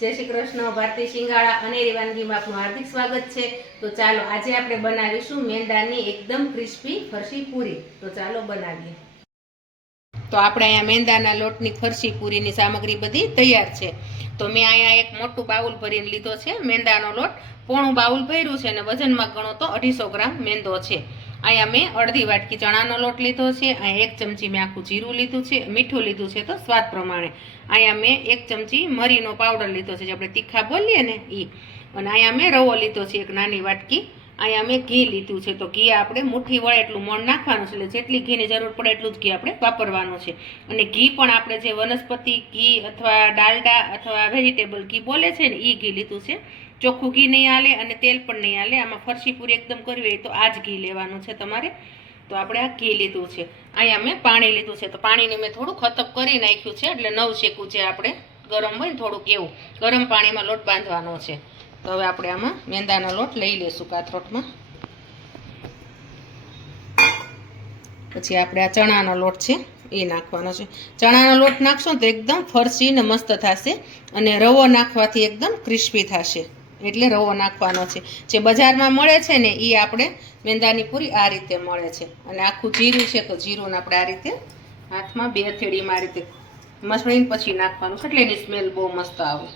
જય શ્રી કૃષ્ણ, ભારતી શિંગાળા અનેરી વાનગીમાં આપનું હાર્દિક સ્વાગત છે. તો ચાલો, આજે આપણે બનાવીશું મેંદાની એકદમ ક્રિસ્પી ફરસી પૂરી. તો ચાલો બનાવીએ. તો આપણે અહીંયા મેંદાના લોટની ફરસી પૂરીની સામગ્રી બધી તૈયાર છે. તો મેં અહીંયા એક મોટું બાઉલ ભરીને લીધો છે, મેંદાનો લોટ. પોણું બાઉલ ભર્યું છે અને વજનમાં ગણો તો અઢીસો ગ્રામ મેંદો છે. અહીંયા મેં અડધી વાટકી ચણાનો લોટ લીધો છે, અહીંયા એક ચમચી મેં આખું જીરું લીધું છે, મીઠું લીધું છે, તો સ્વાદ પ્રમાણે. અહીંયા મેં એક ચમચી મરીનો પાવડર લીધો છે, જે આપણે તીખા બોલીએ ને એ અને અહીંયા મેં રવો લીધો છે, એક નાની વાટકી. અહીંયા મેં ઘી લીધું છે, તો ઘી આપણે મુઠ્ઠી વળે એટલું મણ નાખવાનું છે, એટલે જેટલી ઘીની જરૂર પડે એટલું જ ઘી આપણે વાપરવાનું છે. અને ઘી પણ આપણે જે વનસ્પતિ ઘી અથવા ડાલડા અથવા વેજીટેબલ ઘી બોલે છે ને એ ઘી લીધું છે. ચોખ્ખું ઘી નહીં આલે અને તેલ પણ નહીં આલે આમાં ફરસી પૂરી એકદમ કરવી હોય તો આ જ ઘી લેવાનું છે તમારે. તો આપણે આ ઘી લીધું છે. અહીંયા મેં પાણી લીધું છે. તો પાણીને મેં થોડું ખતપ કરી નાખ્યું છે. એટલે નવ શેકું છે આપણે ગરમ હોય ને થોડુંક એવું. ગરમ પાણીમાં લોટ બાંધવાનો છે. તો હવે આપણે આમાં મેંદાનો લોટ લઈ લઈશું કાથરોટમાં. પછી આપણે આ ચણાનો લોટ છે, એ નાખવાનો છે. ચણાનો લોટ નાખશો તો એકદમ ફરસી ને મસ્ત થશે અને રવો નાખવાથી એકદમ ક્રિસ્પી થશે. એટલે રવો નાખવાનો છે. જે બજારમાં મળે છે ને એ આપણે મેંદાની પૂરી આ રીતે મળે છે. અને આખું જીરું છે, તો જીરુંને આપણે આ રીતે હાથમાં બે થેડીમાં આ રીતે મસળીને પછી નાખવાનું એટલે એની સ્મેલ બહુ મસ્ત આવે.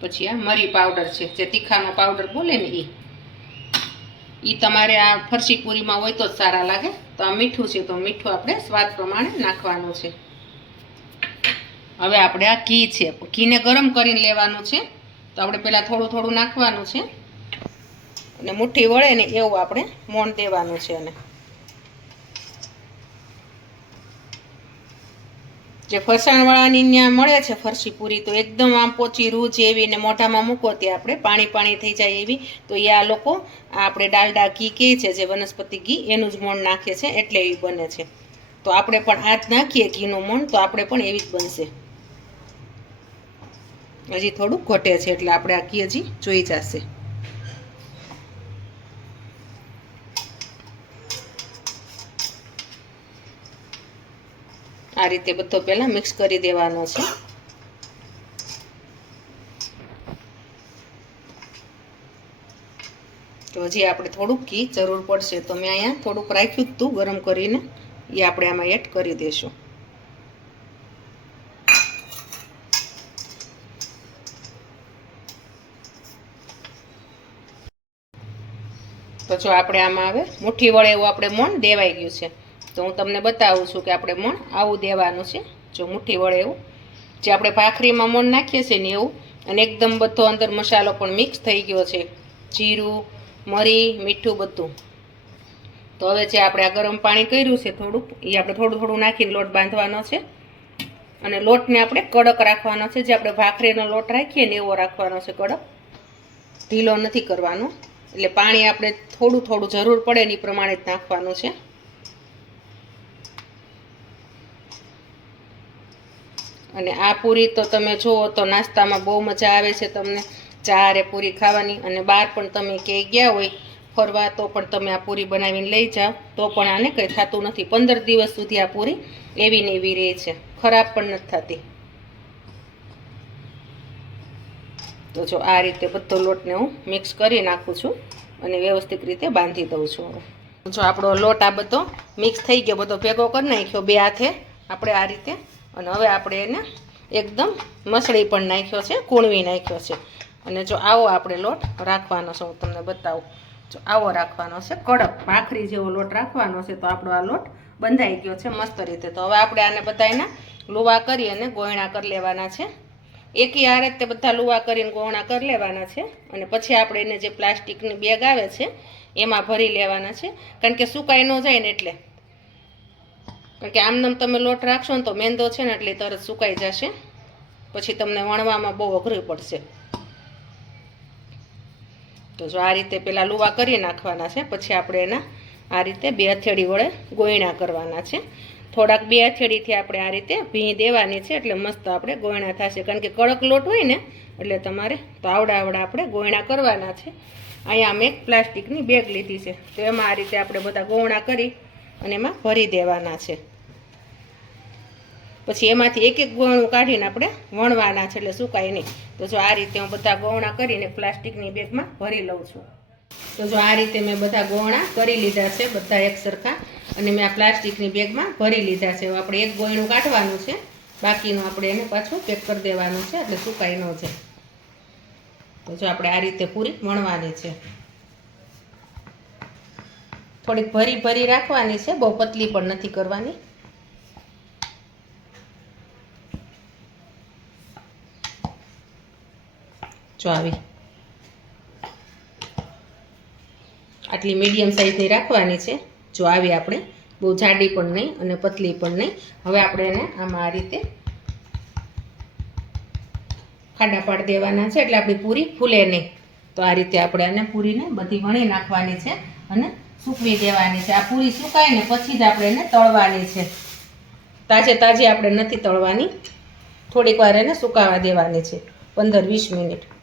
પછી આ મરી પાવડર છે, જે તીખાનો પાવડર બોલે ને એ એ તમારે આ ફરસી પૂરીમાં હોય તો જ સારા લાગે. તો આ મીઠું છે, તો મીઠું આપણે સ્વાદ પ્રમાણે નાખવાનું છે. હવે આપણે આ ઘી છે. ઘીને ગરમ કરીને લેવાનું છે. તો આપણે પહેલાં થોડું થોડું નાખવાનું છે. અને મુઠ્ઠી વળે ને એવું આપણે મોણ દેવાનું છે અને. જે ફરસાણવાળાની ત્યાં મળે છે ફરસી પૂરી તો એકદમ આમ પોચી રૂ એવી ને મોઢામાં મૂકો તે આપણે પાણી પાણી થઈ જાય એવી. તો એ આ લોકો આપણે ડાલડા ઘી કહે છે જે વનસ્પતિ ઘી એનું જ મોણ નાખે છે એટલે એવી બને છે. તો આપણે પણ આ જ નાખીએ ઘીનું મોણ તો આપણે પણ એવી જ બનશે. હજી થોડુંક ઘટે છે એટલે આપણે આખી હજી જોઈ જશે. આ રીતે બધો પહેલાં મિક્સ કરી દેવાનો છે. તો હજી આપણે થોડુંક ઘી જરૂર પડશે. તો મેં અહીંયા થોડુંક રાખ્યું હતું ગરમ કરીને. એ આપણે આમાં એડ કરી દઈશું તો જો આપણે આમાં હવે મુઠ્ઠી વડે એવું આપણે મોણ દેવાઈ ગયું છે. તો હું તમને બતાવું છું કે આપણે મોણ આવું દેવાનું છે. જો મુઠ્ઠી વડે એવું. જે આપણે ભાખરીમાં મોણ નાખીએ છીએ ને એવું, અને એકદમ બધો અંદર મસાલો પણ મિક્સ થઈ ગયો છે. જીરું, મરી, મીઠું બધું. તો હવે જે આપણે આ ગરમ પાણી કર્યું છે થોડુંક, એ આપણે થોડું થોડું નાખીને લોટ બાંધવાનો છે. અને લોટને આપણે કડક રાખવાનો છે. જે આપણે ભાખરીનો લોટ રાખીએ ને એવો રાખવાનો છે કડક. ઢીલો નથી કરવાનો. એટલે પાણી આપણે થોડું થોડું જરૂર પડે એની પ્રમાણે જ નાખવાનું છે. અને આ પૂરી તો તમે જુઓ તો નાસ્તામાં બહુ મજા આવે છે તમને ચારે પૂરી ખાવાની અને બહાર પણ તમે ક્યાંય ગયા હોય, ફરવા તો પણ તમે આ પૂરી બનાવીને લઈ જાઓ, તો પણ આને કંઈ થતું નથી. પંદર દિવસ સુધી આ પૂરી એવી ને એવી રહે છે. ખરાબ પણ નથી થતી. તો જો આ રીતે બધો લોટને હું મિક્સ કરી નાખું છું અને વ્યવસ્થિત રીતે બાંધી દઉં છું જો આપણો લોટ આ બધો મિક્સ થઈ ગયો, બધો ભેગો કરી નાખ્યો બે હાથે, આપણે આ રીતે. અને હવે આપણે એને એકદમ મસળી પણ નાખ્યો છે, કૂણવી નાખ્યો છે. અને જો આવો આપણે લોટ રાખવાનો છે, હું તમને બતાવું. જો આવો રાખવાનો છે, કડક ભાખરી જેવો લોટ રાખવાનો છે, તો આપણો આ લોટ બંધાઈ ગયો છે, મસ્ત રીતે. તો હવે આપણે આને બધાને લુવા કરી અને ગોયણા કરી લેવાના છે. એકી આ રીતે બધા લુવા કરીને ગોણા કરી લેવાના છે અને પછી આપણે એને જે પ્લાસ્ટિકની બેગ આવે છે, એમાં ભરી લેવાના છે. કારણ કે સુકાઈ ન જાય ને એટલે. કારણ કે આમનામ તમે લોટ રાખશો ને તો મેંદો છે ને એટલે તરત સુકાઈ જશે. પછી તમને વણવામાં બહુ અઘરું પડશે. તો જો આ રીતે પેલા લુવા કરી નાખવાના છે, પછી આપણે એના આ રીતે બે હથેળી વડે ગોયણા કરવાના છે. થોડાક બે હથેળીથી આપણે આ રીતે ભીં દેવાની છે એટલે મસ્ત આપણે ગોયણા થશે. કારણ કે કડક લોટ હોય ને, એટલે તમારે તો આવડા આવડા આપણે ગોયણા કરવાના છે. અહીંયા મેં એક પ્લાસ્ટિકની બેગ લીધી છે. તો એમાં આ રીતે આપણે બધા ગોવણા કરી અને એમાં ભરી દેવાના છે. પછી એમાંથી એક એક ગોણું કાઢીને આપણે વણવાના છે, એટલે સુકાય નહીં. તો જો આ રીતે હું બધા ગોળા કરીને પ્લાસ્ટિકની બેગમાં ભરી લઉં છું. તો જો આ રીતે મેં બધા ગોણા કરી લીધા છે, બધા એક સરખા. અને મેં આ પ્લાસ્ટિકની બેગમાં ભરી લીધા છે. આપણે એક ગોયણું કાઢવાનું છે. બાકીનું આપણે એને પાછું પેક કરી દેવાનું છે, એટલે સુકાઈ ન જાય. તો જો આપણે આ રીતે પૂરી વણવાની છે. થોડીક ભરી ભરી રાખવાની છે, બહુ પતલી પણ નથી કરવાની. જો આવી. આટલી મીડિયમ સાઈઝની રાખવાની છે. જો આવી આપણે, બહુ જાડી પણ નહીં અને પતલી પણ નહીં. હવે આપણે એને આમાં આ રીતે ખાડા પાડી દેવાના છે, એટલે આપણી પૂરી ફૂલે નહીં. તો આ રીતે આપણે આને પૂરીને બધી વણી નાખવાની છે અને સૂકવી દેવાની છે. આ પૂરી સુકાય ને પછી જ આપણે એને તળવાની છે. તાજે તાજી આપણે નથી તળવાની. થોડીક વાર એને સુકાવા દેવાની છે. પંદર વીસ મિનિટ.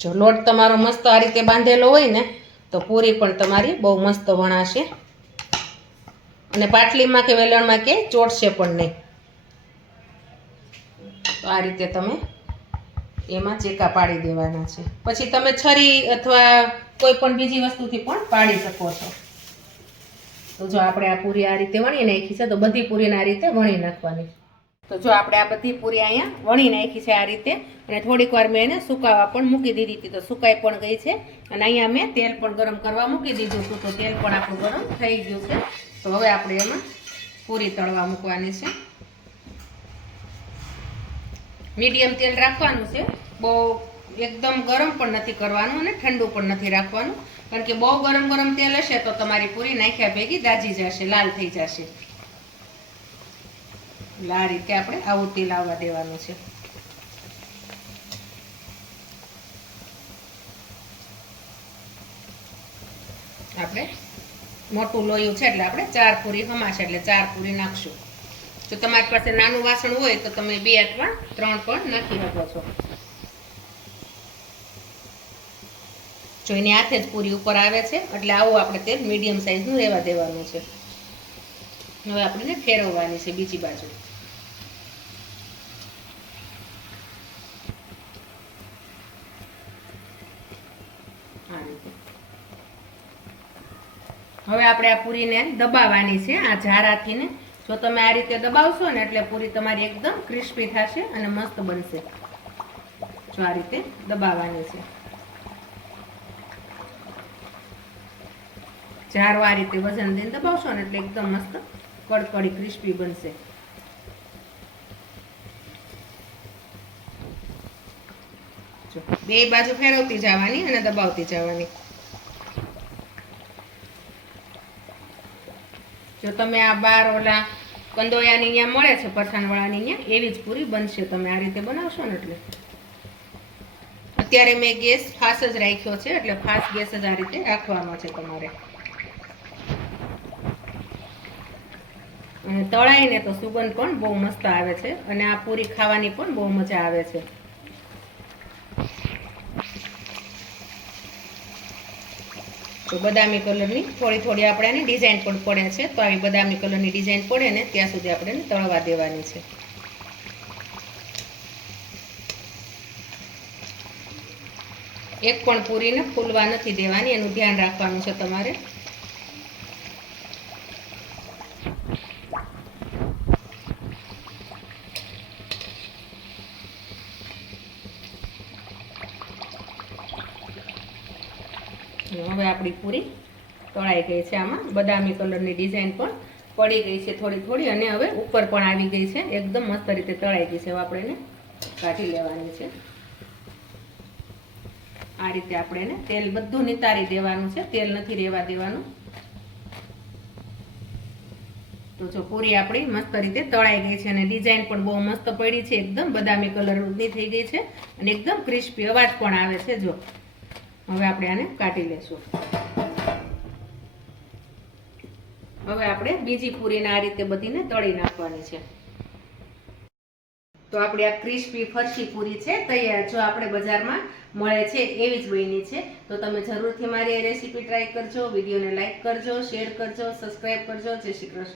જો લોટ તમારો મસ્ત આ રીતે બાંધેલો હોય ને, તો પૂરી પણ તમારી બહુ મસ્ત વણાશે. અને પાટલીમાં કે વેલણમાં કે ચોટશે પણ નહીં. તો આ રીતે તમે એમાં ચેકા પાડી દેવાના છે. પછી તમે છરી અથવા કોઈ પણ બીજી વસ્તુથી પણ પાડી શકો છો. તો જો આપણે આ પૂરી આ રીતે વણી નાખી છે, તો બધી પૂરીને આ રીતે વણી નાખવાની. તો જો આપણે આ બધી પૂરી અહીંયા વણી નાખી છે આ રીતે. અને થોડીક વાર મેં એને સુકાવા પણ મૂકી દીધી હતી. તો સુકાઈ પણ ગઈ છે. અને અહીંયા મેં તેલ પણ ગરમ કરવા મૂકી દીધું હતું. તો તેલ પણ આપણું ગરમ થઈ ગયું છે. તો હવે આપણે એમાં પૂરી તળવા મૂકવાની છે. મીડિયમ તેલ રાખવાનું છે. બહુ એકદમ ગરમ પણ નથી કરવાનું અને ઠંડુ પણ નથી રાખવાનું. કારણ કે બહુ ગરમ ગરમ તેલ હશે તો તમારી પૂરી નાખ્યા ભેગી દાજી જશે, લાલ થઈ જશે. એટલે આ રીતે આપણે આવું તેલ આવવા દેવાનું છે. આપણે મોટું લોયું છે એટલે આપણે ચાર પૂરી હમાશે એટલે ચાર પૂરી નાખશું. જો તમારી પાસે નાનું વાસણ હોય તો તમે બે અથવા ત્રણ પણ નાખી શકો છો. જો એની હાથે જ પૂરી ઉપર આવે છે, એટલે આવું આપણે તે મીડિયમ સાઇઝનું રહેવા દેવાનું છે. હવે આપણે ફેરવવાની છે બીજી બાજુ. હવે આપણે આ પૂરીને દબાવવાની છે, આ જારાથી ને જો તમે આ રીતે દબાવશો ને એટલે પૂરી તમારી એકદમ ક્રિસ્પી થશે અને મસ્ત બનશે. જો આ રીતે દબાવવાની છે. જારો આ રીતે વજન દઈને દબાવશો ને એટલે એકદમ મસ્ત કડકડી ક્રિસ્પી બનશે. બે બાજુ ફેરવતી જવાની અને દબાવતી જવાની. જો તમે આ બાર ઓલા કંદોયાની અહીંયા મળે છે, પઠાણવાળાની અહીંયા, એવી જ પૂરી બનશે. તમે આ રીતે બનાવશો ને એટલે. અત્યારે મેં ગેસ ફાસ જ રાખ્યો છે, એટલે ફાસ ગેસ જ આ રીતે રાખવાનો છે તમારે. અને તળાઈને તો સુગંધ પણ બહુ મસ્ત આવે છે, અને આ પૂરી ખાવાની પણ બહુ મજા આવે છે. તો બદામી કલરની થોડી થોડી આપણે આની ડિઝાઇન પણ પડે છે, તો આવી બદામી કલરની ડિઝાઇન પડે ને ત્યાં સુધી આપણે એને તળવા દેવાની છે. એક પણ પૂરીને ફૂલવા નથી દેવાની, એનું ધ્યાન રાખવાનું છે તમારે. હવે આપણી પૂરી તળાઈ ગઈ છે આમાં. બદામી કલરની ડિઝાઇન પણ પડી ગઈ છે થોડી થોડી અને હવે ઉપર પણ આવી ગઈ છે. એકદમ મસ્ત રીતે તળાઈ ગઈ છે. હવે આપણે એને કાઢી લેવાની છે. આ રીતે આપણે એને તેલ બધું નિતારી દેવાનું છે. તેલ નથી રહેવા દેવાનું. તો જો પૂરી આપણી મસ્ત રીતે તળાઈ ગઈ છે અને ડિઝાઇન પણ બહુ મસ્ત પડી છે. એકદમ બદામી કલરની થઈ ગઈ છે અને એકદમ ક્રિસ્પી અવાજ પણ આવે છે. જો હવે આપણે આને કાઢી લેશું. હવે આપણે બીજી પૂરીને આ રીતે બધીને તળી નાખવાની છે. તો આપણે આ ક્રિસ્પી ફરસી પૂરી છે, તૈયાર જો આપણે બજારમાં મળે છે એવી જ બની છે. તો તમે જરૂરથી મારી રેસીપી ટ્રાય કરજો, વિડીયોને લાઈક કરજો, શેર કરજો સબસ્ક્રાઈબ કરજો. જય શ્રી કૃષ્ણ.